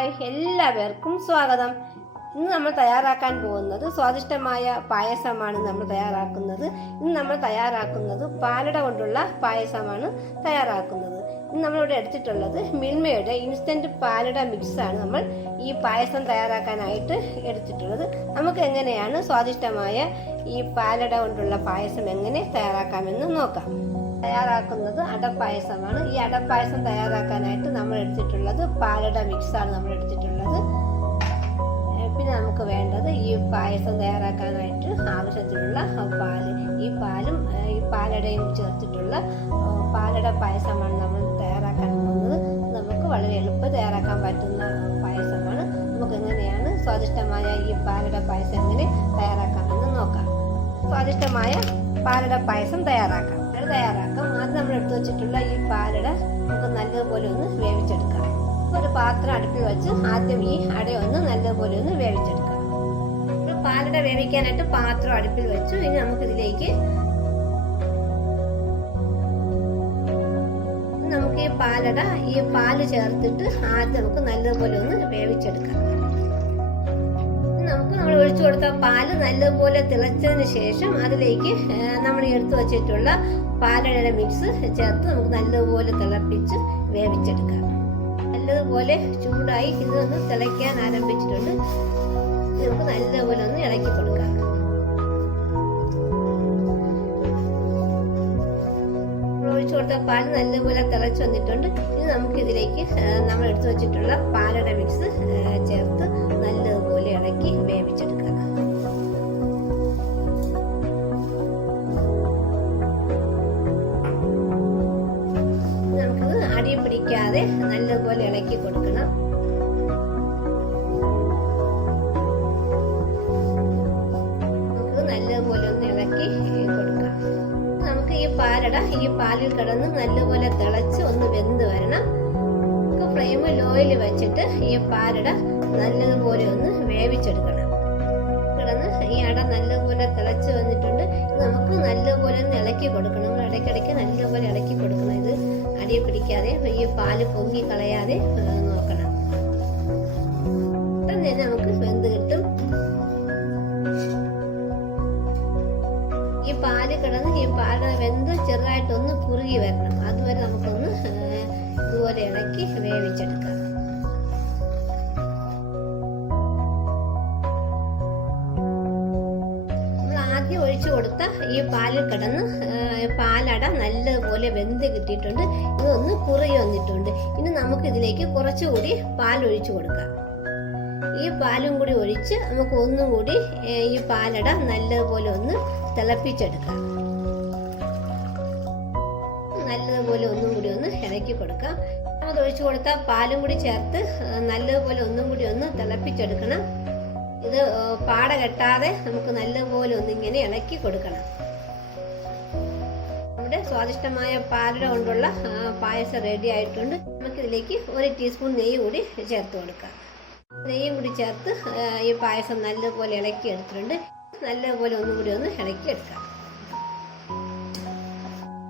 Hi എല്ലാവർക്കും സ്വാഗതം. ഇന്ന് നമ്മൾ തയ്യാറാക്കാൻ പോകുന്നത് സ്വാദിഷ്ടമായ പായസമാണ് നമ്മൾ തയ്യാറാക്കുന്നത്. ഇന്ന് നമ്മൾ തയ്യാറാക്കുന്നത് പാലട കൊണ്ടുള്ള പായസമാണ് തയ്യാറാക്കുന്നത്. ഇന്ന് നമ്മളിവിടെ എടുത്തിട്ടുള്ളത് മിൽമയുടെ ഇൻസ്റ്റന്റ് പാലട മിക്സാണ് നമ്മൾ ഈ പായസം തയ്യാറാക്കാനായിട്ട് എടുത്തിട്ടുള്ളത്. നമുക്ക് എങ്ങനെയാണ് സ്വാദിഷ്ടമായ ഈ പാലട കൊണ്ടുള്ള പായസം എങ്ങനെ തയ്യാറാക്കാമെന്ന് നോക്കാം. തയ്യാറാക്കുന്നത് അടപ്പായസമാണ് ഈ അടപ്പായസം തയ്യാറാക്കാനായിട്ട് നമ്മൾ എടുത്തിട്ടുള്ളത് പാലട മിക്സാണ് നമ്മൾ എടുത്തിട്ടുള്ളത്. പിന്നെ നമുക്ക് വേണ്ടത് ഈ പായസം തയ്യാറാക്കാനായിട്ട് ആവശ്യത്തിനുള്ള ആ, പാൽ. ഈ പാലും ഈ പാലടയും ചേർത്തിട്ടുള്ള പാലട പായസമാണ് നമ്മൾ തയ്യാറാക്കാൻ പോകുന്നത്. നമുക്ക് വളരെ എളുപ്പം തയ്യാറാക്കാൻ പറ്റുന്ന പായസമാണ്. നമുക്ക് എങ്ങനെയാണ് സ്വാദിഷ്ടമായ ഈ പാലട പായസം എങ്ങനെ തയ്യാറാക്കാമെന്ന് നോക്കാം. സ്വാദിഷ്ടമായ പാലട പായസം തയ്യാറാക്കാം. തയ്യാറാക്കാം. ആദ്യം നമ്മൾ എടുത്തു വെച്ചിട്ടുള്ള ഈ പാലട നമുക്ക് നല്ലതുപോലെ ഒന്ന് വേവിച്ചെടുക്കാം. ഒരു പാത്രം അടുപ്പിൽ വെച്ച് ആദ്യം ഈ അടയൊന്ന് നല്ലതുപോലെ ഒന്ന് വേവിച്ചെടുക്കാം. പാലട വേവിക്കാനായിട്ട് പാത്രം അടുപ്പിൽ വെച്ചു. ഇനി നമുക്ക് ഇതിലേക്ക് നമുക്ക് ഈ പാലട ഈ പാൽ ചേർത്തിട്ട് ആദ്യം നമുക്ക് നല്ലതുപോലെ ഒന്ന് വേവിച്ചെടുക്കാം. നമ്മൾ ഒഴിച്ചു കൊടുത്ത പാൽ നല്ലതുപോലെ തിളച്ചതിന് ശേഷം അതിലേക്ക് നമ്മൾ എടുത്തു വച്ചിട്ടുള്ള പാലടയുടെ മിക്സ് ചേർത്ത് നമുക്ക് നല്ലതുപോലെ തിളപ്പിച്ച് വേവിച്ചെടുക്കാം. നല്ലതുപോലെ ചൂടായി ഇതൊന്ന് തിളയ്ക്കാൻ ആരംഭിച്ചിട്ടുണ്ട്. നമുക്ക് നല്ലതുപോലെ ഒന്ന് ഇളക്കി കൊടുക്കാം. ഒഴിച്ചു കൊടുത്ത പാൽ നല്ലപോലെ തിളച്ച് വന്നിട്ടുണ്ട്. ഇനി നമുക്ക് ഇതിലേക്ക് നമ്മൾ എടുത്തു വെച്ചിട്ടുള്ള പാലട മിക്സ് ചേർത്ത് നല്ലതുപോലെ ഇളക്കി വേവിച്ചെടുക്കാം. നമുക്കത് അടി പിടിക്കാതെ നല്ലതുപോലെ ഇളക്കി കൊടുക്കണം. പാലട. ഈ പാലിൽ കിടന്ന് നല്ലപോലെ തിളച്ച് ഒന്ന് വെന്ത് വരണം. നമുക്ക് ഫ്ലെയിം ലോയിൽ വെച്ചിട്ട് ഈ പാലട നല്ലതുപോലെ ഒന്ന് വേവിച്ചെടുക്കണം. കിടന്ന് ഈ അട നല്ലപോലെ തിളച്ച് വന്നിട്ടുണ്ട്. നമുക്ക് നല്ലപോലെ ഒന്ന് ഇളക്കി കൊടുക്കണം. നമ്മൾ ഇടയ്ക്കിടയ്ക്ക് നല്ലപോലെ ഇളക്കി കൊടുക്കണം. ഇത് അടിയെ പിടിക്കാതെ ഈ പാൽ പൊങ്ങി കളയാതെ നോക്കണം. ഈ പാൽ കിടന്ന് ഈ പാൽ വെന്ത് ചെറുതായിട്ടൊന്ന് കുറുകി വരണം. അതുവരെ നമുക്കൊന്ന് ഇതുപോലെ ഇളക്കി വേവിച്ചെടുക്കാം. ആദ്യം കൊടുത്ത ഈ പാലിൽ കിടന്ന് പാലട നല്ലതുപോലെ വെന്ത് കിട്ടിയിട്ടുണ്ട്. ഇതൊന്ന് കുറുകി വന്നിട്ടുണ്ട്. ഇനി നമുക്ക് ഇതിലേക്ക് കുറച്ചുകൂടി പാൽ ഒഴിച്ചു കൊടുക്കാം. ഈ പാലും കൂടി ഒഴിച്ച് നമുക്ക് ഒന്നും കൂടി ഈ പാലട നല്ലതുപോലെ ഒന്ന് തിളപ്പിച്ചെടുക്കാം. നല്ലതുപോലെ ഒന്നും കൂടി ഒന്ന് ഇളക്കി കൊടുക്കാം. അത് ഒഴിച്ചു കൊടുത്താൽ പാലും കൂടി ചേർത്ത് നല്ലതുപോലെ ഒന്നും കൂടി ഒന്ന് തിളപ്പിച്ചെടുക്കണം. ഇത് പാട കെട്ടാതെ നമുക്ക് നല്ലതുപോലെ ഒന്ന് ഇങ്ങനെ ഇളക്കി കൊടുക്കണം. നമ്മുടെ സ്വാദിഷ്ടമായ പാലട കൊണ്ടുള്ള പായസം റെഡി ആയിട്ടുണ്ട്. നമുക്ക് ഇതിലേക്ക് ഒരു ടീസ്പൂൺ നെയ്യ് കൂടി ചേർത്ത് കൊടുക്കാം. നെയ്യും കൂടി ചേർത്ത് ഈ പായസം നല്ലപോലെ ഇളക്കി എടുത്തിട്ടുണ്ട്. നല്ലപോലെ ഒന്നും കൂടി ഒന്ന് ഇളക്കി എടുക്കാം.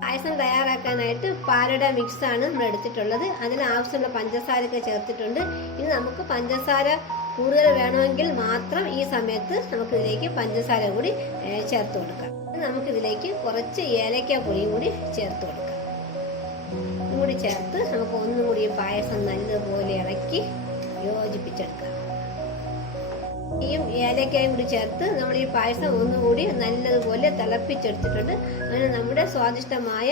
പായസം തയ്യാറാക്കാനായിട്ട് പാലട മിക്സാണ് നമ്മൾ എടുത്തിട്ടുള്ളത്. അതിന് ആവശ്യമുള്ള പഞ്ചസാരയൊക്കെ ചേർത്തിട്ടുണ്ട്. ഇനി നമുക്ക് പഞ്ചസാര കൂടുതൽ വേണമെങ്കിൽ മാത്രം ഈ സമയത്ത് നമുക്ക് ഇതിലേക്ക് പഞ്ചസാര കൂടി ചേർത്ത് കൊടുക്കാം. നമുക്കിതിലേക്ക് കുറച്ച് ഏലക്ക പൊടിയും കൂടി ചേർത്ത് കൊടുക്കാം. കൂടി ചേർത്ത് നമുക്ക് ഒന്നും കൂടി പായസം നല്ലതുപോലെ ഇളക്കി യോജിപ്പിച്ചെടുക്കാം ഈയും ഏലക്കായും കൂടി ചേർത്ത് നമ്മൾ ഈ പായസം ഒന്നുകൂടി നല്ലതുപോലെ തിളപ്പിച്ചെടുത്തിട്ടുണ്ട്. അങ്ങനെ നമ്മുടെ സ്വാദിഷ്ടമായ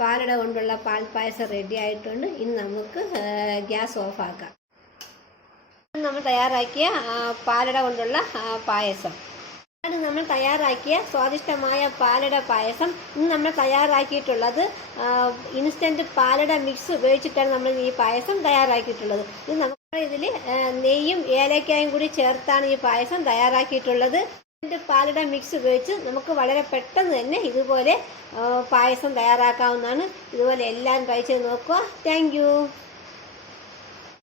പാലട കൊണ്ടുള്ള പാൽ പായസം റെഡി ആയിട്ടുണ്ട്. ഇനി നമുക്ക് ഗ്യാസ് ഓഫ് ആക്കാം. നമ്മൾ തയ്യാറാക്കിയ പാലട കൊണ്ടുള്ള പായസം. ആണ് നമ്മൾ തയ്യാറാക്കിയ സ്വാദിഷ്ടമായ പാലട പായസം. ഇന്ന് നമ്മൾ തയ്യാറാക്കിയിട്ടുള്ളത് ഇൻസ്റ്റന്റ് പാലട മിക്സ് ഉപയോഗിച്ചിട്ടാണ് നമ്മൾ ഈ പായസം തയ്യാറാക്കിയിട്ടുള്ളത്. ഇത് നമ്മൾ ഇതിൽ നെയ്യും ഏലക്കായും കൂടി ചേർത്താണ് ഈ പായസം തയ്യാറാക്കിയിട്ടുള്ളത്. ഇതിന്റെ പാലട മിക്സ് ഉപയോഗിച്ച് നമുക്ക് വളരെ പെട്ടെന്ന് തന്നെ ഇതുപോലെ പായസം തയ്യാറാക്കാവുന്നതാണ്. ഇതുപോലെ എല്ലാം കഴിച്ച് നോക്കുക. താങ്ക്